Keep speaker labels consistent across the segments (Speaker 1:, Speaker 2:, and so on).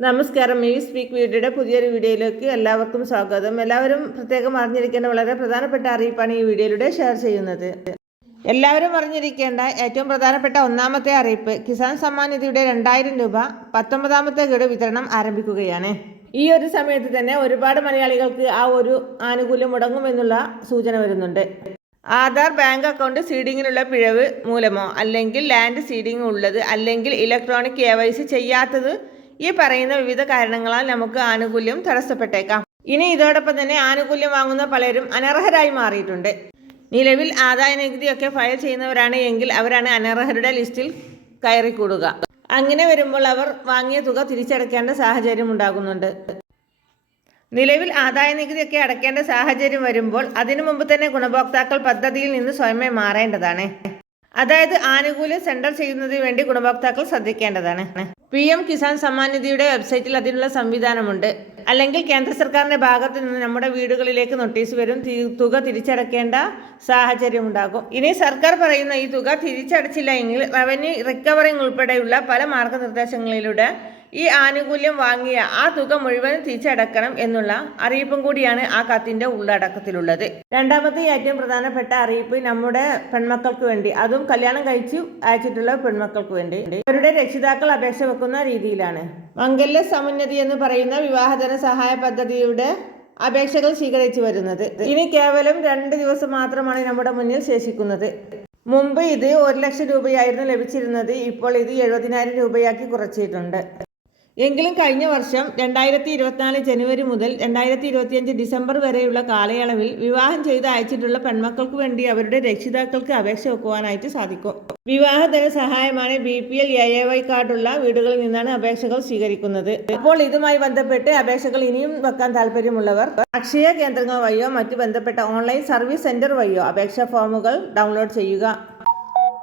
Speaker 1: നമസ്കാരം. ഈ സ്പീക്ക് വീഡിയോയുടെ പുതിയൊരു വീഡിയോയിലേക്ക് എല്ലാവർക്കും സ്വാഗതം. എല്ലാവരും പ്രത്യേകം അറിഞ്ഞിരിക്കേണ്ട വളരെ പ്രധാനപ്പെട്ട അറിയിപ്പാണ് ഈ വീഡിയോയിലൂടെ ഷെയർ ചെയ്യുന്നത്. എല്ലാവരും അറിഞ്ഞിരിക്കേണ്ട ഏറ്റവും പ്രധാനപ്പെട്ട ഒന്നാമത്തെ അറിയിപ്പ് കിസാൻ സമ്മാൻ നിധിയുടെ രണ്ടായിരം രൂപ പത്തൊമ്പതാമത്തെ ഗഡു വിതരണം ആരംഭിക്കുകയാണ്. ഈ ഒരു സമയത്ത് തന്നെ ഒരുപാട് മലയാളികൾക്ക് ആ ഒരു ആനുകൂല്യം മുടങ്ങുമെന്നുള്ള സൂചന വരുന്നുണ്ട്. ആധാർ ബാങ്ക് അക്കൗണ്ട് സീഡിങ്ങിനുള്ള പിഴവ് മൂലമോ? അല്ലെങ്കിൽ ലാൻഡ് സീഡിംഗ് ഉള്ളത്? അല്ലെങ്കിൽ ഇലക്ട്രോണിക് കെ വൈ സി ചെയ്യാത്തത് ഈ പറയുന്ന വിവിധ കാരണങ്ങളാൽ നമുക്ക് ആനുകൂല്യം തടസ്സപ്പെട്ടേക്കാം. ഇനി ഇതോടൊപ്പം തന്നെ ആനുകൂല്യം വാങ്ങുന്ന പലരും അനർഹരായി മാറിയിട്ടുണ്ട്. നിലവിൽ ആദായ നികുതിയൊക്കെ ഫയൽ ചെയ്യുന്നവരാണ് എങ്കിൽ അവരാണ് അനർഹരുടെ ലിസ്റ്റിൽ കയറിക്കൂടുക. അങ്ങനെ വരുമ്പോൾ അവർ വാങ്ങിയ തുക തിരിച്ചടയ്ക്കേണ്ട സാഹചര്യം ഉണ്ടാകുന്നുണ്ട്. നിലവിൽ ആദായ നികുതിയൊക്കെ അടയ്ക്കേണ്ട സാഹചര്യം വരുമ്പോൾ അതിനു മുമ്പ് തന്നെ ഗുണഭോക്താക്കൾ പദ്ധതിയിൽ നിന്ന് സ്വയമേ മാറേണ്ടതാണ്. അതായത് ആനുകൂല്യം സെൻഡർ ചെയ്യുന്നതിന് വേണ്ടി ഗുണഭോക്താക്കൾ ശ്രദ്ധിക്കേണ്ടതാണ്. പി എം കിസാൻ സമ്മാൻ നിധിയുടെ വെബ്സൈറ്റിൽ അതിനുള്ള സംവിധാനമുണ്ട്. അല്ലെങ്കിൽ കേന്ദ്ര സർക്കാരിന്റെ ഭാഗത്ത് നിന്ന് നമ്മുടെ വീടുകളിലേക്ക് നോട്ടീസ് വരും. തുക തിരിച്ചടക്കേണ്ട സാഹചര്യം ഉണ്ടാകും. ഇനി സർക്കാർ പറയുന്ന ഈ തുക തിരിച്ചടച്ചില്ല എങ്കിൽ റവന്യൂ റിക്കവറിംഗ് ഉൾപ്പെടെയുള്ള പല മാർഗനിർദ്ദേശങ്ങളിലൂടെ ഈ ആനുകൂല്യം വാങ്ങിയ ആ തുക മുഴുവൻ തിരിച്ചടക്കണം എന്നുള്ള അറിയിപ്പും കൂടിയാണ് ആ കത്തിന്റെ ഉള്ളടക്കത്തിലുള്ളത്. രണ്ടാമത്തെ ഏറ്റവും പ്രധാനപ്പെട്ട അറിയിപ്പ് നമ്മുടെ പെൺമക്കൾക്ക് വേണ്ടി അതും കല്യാണം കഴിച്ചു അയച്ചിട്ടുള്ള പെൺമക്കൾക്ക് വേണ്ടി. അവരുടെ രക്ഷിതാക്കൾ അപേക്ഷ വെക്കുന്ന രീതിയിലാണ്. മംഗല്യ സമുന്നതി എന്ന് പറയുന്ന വിവാഹധന സഹായ പദ്ധതിയുടെ അപേക്ഷകൾ സ്വീകരിച്ചു വരുന്നത്. ഇനി കേവലം രണ്ട് ദിവസം മാത്രമാണ് നമ്മുടെ മുന്നിൽ ശേഷിക്കുന്നത്. മുമ്പ് ഇത് ഒരു ലക്ഷം രൂപയായിരുന്നു ലഭിച്ചിരുന്നത്. ഇപ്പോൾ ഇത് എഴുപതിനായിരം രൂപയാക്കി കുറച്ചിട്ടുണ്ട്. എങ്കിലും കഴിഞ്ഞ വർഷം രണ്ടായിരത്തി ഇരുപത്തിനാല് ജനുവരി മുതൽ രണ്ടായിരത്തി ഇരുപത്തിയഞ്ച് ഡിസംബർ വരെയുള്ള കാലയളവിൽ വിവാഹം ചെയ്ത് അയച്ചിട്ടുള്ള പെൺമക്കൾക്ക് വേണ്ടി അവരുടെ രക്ഷിതാക്കൾക്ക് അപേക്ഷ വെക്കുവാനായിട്ട് സാധിക്കും. വിവാഹ ധനസഹായമാണ് B P L A A Y കാർഡുള്ള വീടുകളിൽ നിന്നാണ് അപേക്ഷകൾ സ്വീകരിക്കുന്നത്. അപ്പോൾ ഇതുമായി ബന്ധപ്പെട്ട് അപേക്ഷകൾ ഇനിയും വെക്കാൻ താല്പര്യമുള്ളവർ അക്ഷയ കേന്ദ്രങ്ങൾ വഴിയോ മറ്റു ബന്ധപ്പെട്ട ഓൺലൈൻ സർവീസ് സെന്റർ വഴിയോ അപേക്ഷാ ഫോമുകൾ ഡൗൺലോഡ് ചെയ്യുക.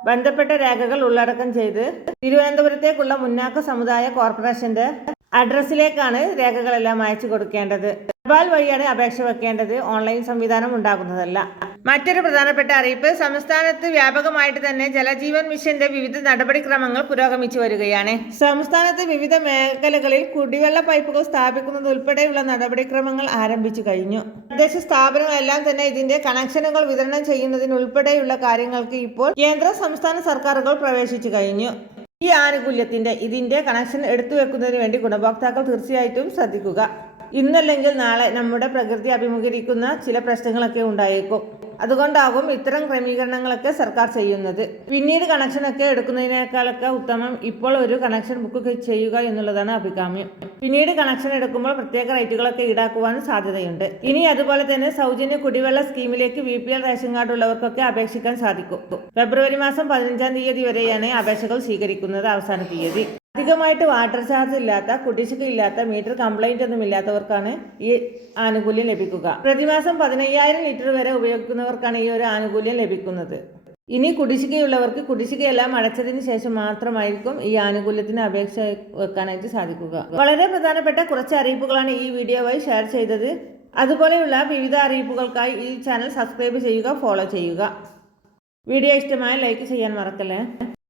Speaker 1: ബന്ധപ്പെട്ട രേഖകൾ ഉള്ളടക്കം ചെയ്ത് തിരുവനന്തപുരത്തേക്കുള്ള മുന്നാക്ക സമുദായ കോർപ്പറേഷന്റെ അഡ്രസ്സിലേക്കാണ് രേഖകളെല്ലാം അയച്ചു കൊടുക്കേണ്ടത്. തപാൽ വഴിയാണ് അപേക്ഷ വെക്കേണ്ടത്. ഓൺലൈൻ സംവിധാനം ഉണ്ടാകുന്നതല്ല മറ്റൊരു പ്രധാനപ്പെട്ട അറിയിപ്പ് സംസ്ഥാനത്ത് വ്യാപകമായിട്ട് തന്നെ ജലജീവൻ മിഷന്റെ വിവിധ നടപടിക്രമങ്ങൾ പുരോഗമിച്ചു വരികയാണ്. സംസ്ഥാനത്ത് വിവിധ മേഖലകളിൽ കുടിവെള്ള പൈപ്പുകൾ സ്ഥാപിക്കുന്നത് ഉൾപ്പെടെയുള്ള നടപടിക്രമങ്ങൾ ആരംഭിച്ചു കഴിഞ്ഞു. തദ്ദേശ സ്ഥാപനങ്ങളെല്ലാം തന്നെ ഇതിന്റെ കണക്ഷനുകൾ വിതരണം ചെയ്യുന്നതിനുൾപ്പെടെയുള്ള കാര്യങ്ങൾക്ക് ഇപ്പോൾ കേന്ദ്ര സംസ്ഥാന സർക്കാരുകൾ പ്രവേശിച്ചു കഴിഞ്ഞു. ഈ ആനുകൂല്യത്തിന്റെ ഇതിന്റെ കണക്ഷൻ എടുത്തു വെക്കുന്നതിന് വേണ്ടി ഗുണഭോക്താക്കൾ തീർച്ചയായിട്ടും ശ്രദ്ധിക്കുക. ഇന്നല്ലെങ്കിൽ നാളെ നമ്മുടെ പ്രകൃതി അഭിമുഖീകരിക്കുന്ന ചില പ്രശ്നങ്ങളൊക്കെ ഉണ്ടായേക്കും. അതുകൊണ്ടാകും ഇത്തരം ക്രമീകരണങ്ങളൊക്കെ സർക്കാർ ചെയ്യുന്നത്. പിന്നീട് കണക്ഷനൊക്കെ എടുക്കുന്നതിനേക്കാളൊക്കെ ഉത്തമം ഇപ്പോൾ ഒരു കണക്ഷൻ ബുക്ക് ചെയ്യുക എന്നുള്ളതാണ് അഭികാമ്യം. പിന്നീട് കണക്ഷൻ എടുക്കുമ്പോൾ പ്രത്യേക റേറ്റുകളൊക്കെ ഈടാക്കുവാനും സാധ്യതയുണ്ട്. ഇനി അതുപോലെ തന്നെ സൗജന്യ കുടിവെള്ള സ്കീമിലേക്ക് V P L ration card ഉള്ളവർക്കൊക്കെ അപേക്ഷിക്കാൻ സാധിക്കും. ഫെബ്രുവരി മാസം പതിനഞ്ചാം തീയതി വരെയാണ് അപേക്ഷകൾ സ്വീകരിക്കുന്നത് അവസാന തീയതി. അധികമായിട്ട് വാട്ടർ ചാർജ് ഇല്ലാത്ത കുടിശ്ശിക ഇല്ലാത്ത മീറ്റർ കംപ്ലൈന്റ് ഒന്നും ഇല്ലാത്തവർക്കാണ് ഈ ആനുകൂല്യം ലഭിക്കുക. പ്രതിമാസം പതിനയ്യായിരം ലിറ്റർ വരെ ഉപയോഗിക്കുന്നവർക്കാണ് ഈ ഒരു ആനുകൂല്യം ലഭിക്കുന്നത്. ഇനി കുടിശ്ശികയുള്ളവർക്ക് കുടിശ്ശികയെല്ലാം അടച്ചതിന് ശേഷം മാത്രമായിരിക്കും ഈ ആനുകൂല്യത്തിന് അപേക്ഷ വെക്കാനായിട്ട് സാധിക്കുക. വളരെ പ്രധാനപ്പെട്ട കുറച്ച് അറിയിപ്പുകളാണ് ഈ വീഡിയോ വഴി ഷെയർ ചെയ്തത്. അതുപോലെയുള്ള വിവിധ അറിയിപ്പുകൾക്കായി ഈ ചാനൽ സബ്സ്ക്രൈബ് ചെയ്യുക ഫോളോ ചെയ്യുക. വീഡിയോ ഇഷ്ടമായ ലൈക്ക് ചെയ്യാൻ മറക്കല്ലേ?